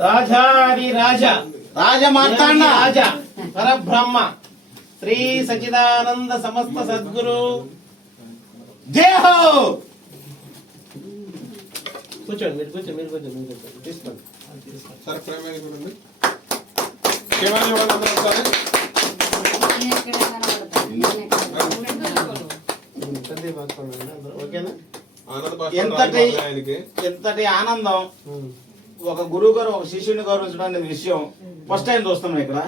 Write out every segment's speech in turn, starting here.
రాజాది రాజా రాజమార్తాండ రాజా పరబ్రహ్మ శ్రీ సచిదానంద సమస్త సద్గురు జై హో. కూర్చోండి మీరు కూర్చోండి మీరు కూర్చోండి మీరు కూర్చోండి తీసుకోండి సార్ ప్రేమ చూడండి కెమెరా చూడండి అందరూ ఒకసారి ఎంతటి ఆనందం. ఒక గురువు గారు ఒక శిష్యుని గౌరవించడం అనే విషయం ఫస్ట్ టైం చూస్తున్నాం ఇక్కడ.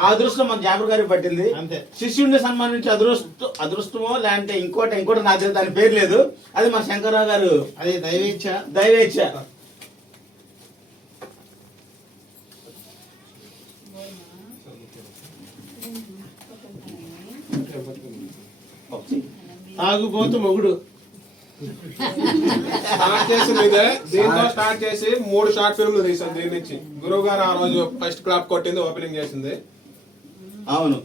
ఆ అదృష్టం మన జాబర్ గారికి పట్టింది. శిష్యుడిని సన్మానించే అదృష్టమో లేదంటే ఇంకోటి నాకు తెలియదు, దాని పేరు లేదు. అది మన శంకర్రావు గారు, అది దైవేచ్ఛ. తాగుబోతు మొగుడు స్టార్ట్ చేసింది ఇదే. దీంతో స్టార్ట్ చేసి 3 షార్ట్ ఫిల్మ్లు తీసాం. దీని నుంచి గురువు గారు ఆ రోజు ఫస్ట్ క్లాప్ కొట్టింది, ఓపెనింగ్ చేసింది. అవును.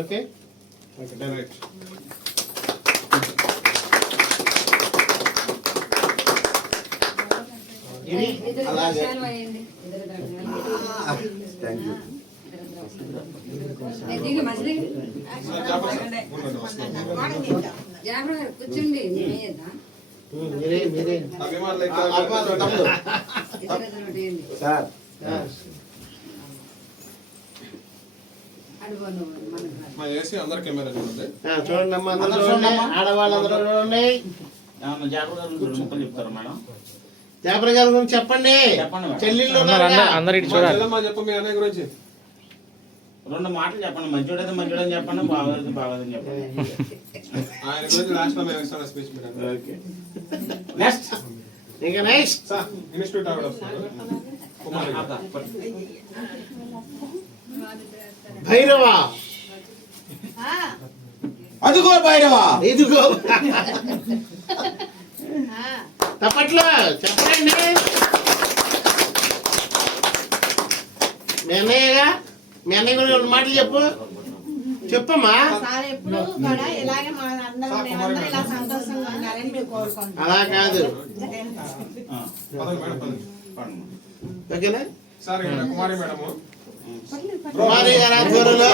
ఓకే డైరెక్ట్ అలాగే కూర్చోండి. సార్ అందరు కెమెరా చూడండి. చూడండి అమ్మా, అందరూ చూడండి, ఆడవాళ్ళందరూ చూడండి. జాబర్ గారు ముప్పలు చెప్తారు మేడం. జాబర్ గారి గురించి చెప్పండి. చెల్లెళ్ళు అందరూ చెప్పండి మీ అన్నయ్య గురించి 2 మాటలు చెప్పండి. మంచోడైతే మంచోడని చెప్పండి, బాగోదు బాగోదని చెప్పండి. ఆయన గురించి లాస్ట్ లో మేము ఇస్తాం స్పీచ్. నెక్స్ట్ ఇంకా నెక్స్ట్ ఇన్స్టిట్యూట్ ఆవిడ భైరవ. అదిగో భైరవ, ఇదిగో తప్పట్లో చెప్పండి. మీ అన్నయ్యగా, మీ అన్నయ్య గురించి 2 మాటలు చెప్పమ్మా. అలా కాదు, ఓకేనా? కుమారి మేడం కుమారి గారు ఆధ్వర్యంలో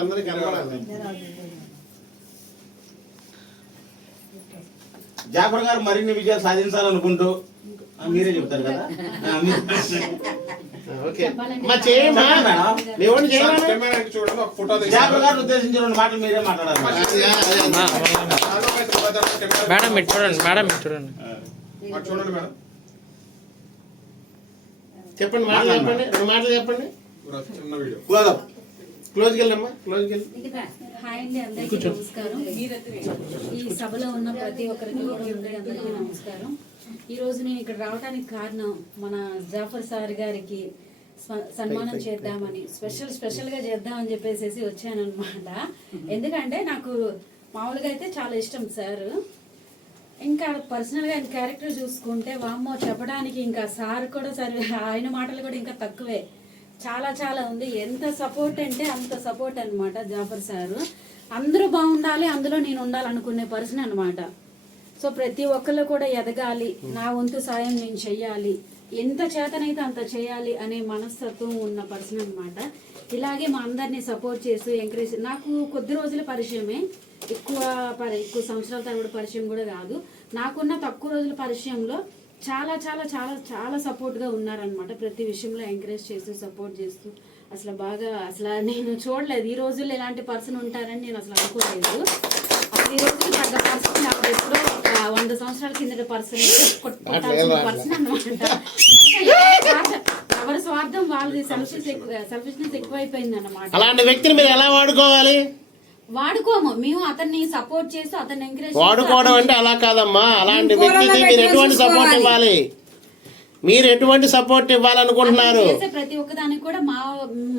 అందరికి కనపడాలి. జాఫర్ గారు మరిన్ని విజయాలు సాధించాలనుకుంటూ మీరే చెప్తారు కదా. జాఫర్ గారు ఉద్దేశించి 2 మాటలు మీరే మాట్లాడాలి. మేడం మీరు చూడండి, మేడం మీరు చూడండి. చూడండి మేడం, చెప్పండి, మాటలు చెప్పండి, 2 మాటలు చెప్పండి. చిన్న వీడియో క్లోజ్కి వెళ్ళమ్మా, క్లోజ్కి వెళ్ళి. హాయ్ అండి, అందరికీ నమస్కారం. ఈ సభలో ఉన్న ప్రతి ఒక్కరికి కూడా అందరికీ నమస్కారం. ఈ రోజు నేను ఇక్కడ రావడానికి కారణం మన జాఫర్ సార్ గారికి సన్మానం చేద్దామని, స్పెషల్గా చేద్దామని చెప్పేసి వచ్చానన్నమాట. ఎందుకంటే నాకు మామూలుగా అయితే చాలా ఇష్టం సార్. ఇంకా పర్సనల్గా ఆయన క్యారెక్టర్ చూసుకుంటే వామ్మో చెప్పడానికి ఇంకా సార్ కూడా సరే, ఆయన మాటలు కూడా ఇంకా తక్కువే. చాలా చాలా ఉంది. ఎంత సపోర్ట్ అంటే అంత సపోర్ట్ అనమాట జాఫర్ సారు. అందరూ బాగుండాలి, అందులో నేను ఉండాలనుకునే పర్సన్ అనమాట. సో ప్రతి ఒక్కళ్ళు కూడా ఎదగాలి, నా వంతు సాయం నేను చెయ్యాలి, ఎంత చేతనైతే అంత చేయాలి అనే మనస్తత్వం ఉన్న పర్సన్ అనమాట. ఇలాగే మా అందరినీ సపోర్ట్ చేస్తూ ఎంకరేజ్. నాకు కొద్ది రోజుల పరిచయమే, ఎక్కువ సంవత్సరాల తరబడి పరిచయం కూడా కాదు. నాకున్న తక్కువ రోజుల పరిచయంలో చాలా చాలా చాలా చాలా సపోర్ట్గా ఉన్నారనమాట. ప్రతి విషయంలో ఎంకరేజ్ చేస్తూ సపోర్ట్ చేస్తూ అసలు బాగా, అసలు నేను చూడలేదు ఈ రోజుల్లో ఇలాంటి పర్సన్ ఉంటారని నేను అసలు అనుకోలేదు. అసలు ఈ రోజుకి తగ్గ పర్సన్ నాకు ఎప్పుడో 100 సంవత్సరాల కిందట పర్సన్ అనమాట. ఎవరి స్వార్థం వాళ్ళది, సెల్ఫిష్నెస్ ఎక్కువైపోయింది అనమాట. అలాంటి వ్యక్తిని మీరు ఎలా వాడుకోవాలి? వాడుకోము మేము, అతన్ని సపోర్ట్ చేస్తూ అతన్ని ఎంకరేజ్. వాడుకోవడం అంటే అలా కాదమ్మా. అలాంటి వ్యక్తికి మీరు ఎటువంటి సపోర్ట్ ఇవ్వాలి? మీరు ఎటువంటి సపోర్ట్ ఇవ్వాలనుకుంటున్నారు? ప్రతి ఒక్కదానికి కూడా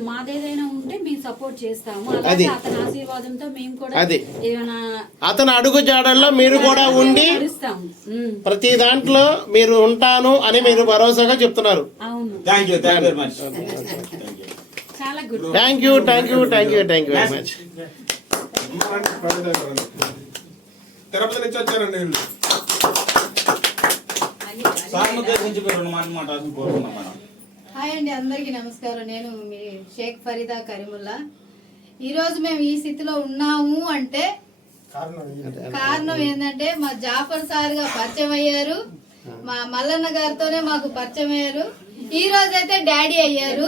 మాదేదైనా ఉంటే మేము సపోర్ట్ చేస్తాము. అలాగే అతని ఆశీర్వాదంతో మేము కూడా ఏమైనా అతని అడుగు జాడల్లో మీరు కూడా ఉండి ప్రతి దాంట్లో మీరు ఉంటాను అని మీరు భరోసాగా చెప్తున్నారు. అవును, థాంక్యూ వెరీ మచ్. చాలా good. Thank you very much. Tirupati నుంచి వచ్చారండి వీళ్ళు. సార్ను ఉద్దేశించి మీరు రెండు మాటలు మాట్లాడాలని కోరుతున్నాం మేడం. హాయ్ అండి, అందరికీ నమస్కారం. నేను మీ షేక్ ఫరీదా కరీముల్లా. ఈరోజు మేము ఈ స్థితిలో ఉన్నాము అంటే కారణం ఏంటంటే మా జాఫర్ సార్ గా పరిచయం అయ్యారు, మా మల్లన్న గారితోనే మాకు పరిచయం అయ్యారు. ఈ రోజైతే డాడీ అయ్యారు.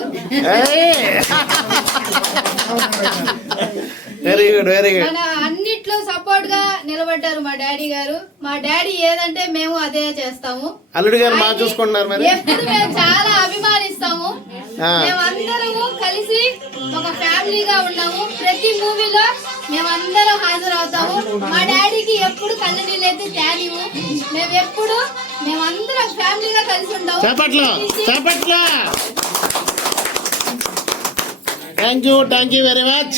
Very good. మన అన్నిట్లో సపోర్ట్ గా నిలబడ్డారు మా డాడీ గారు. మా డాడీ ఏదంటే మేము అదే చేస్తాము. అల్లుడు గారు బాగా చూసుకుంటున్నారు మరి. ఎప్పుడు మేము చాలా అభిమానిస్తాము. మేమందరము కలిసి ఒక ఫ్యామిలీగా ఉన్నాము. ప్రతి మూవీలో మేమందరం హాజరవుతాము. మా డాడీకి ఎప్పుడు కళ్ళ నీళ్ళైతే తేనివు. మేమందరం ఫ్యామిలీగా కలిసి ఉంటాము. చేపట్లో థ్యాంక్ యూ వెరీ మచ్.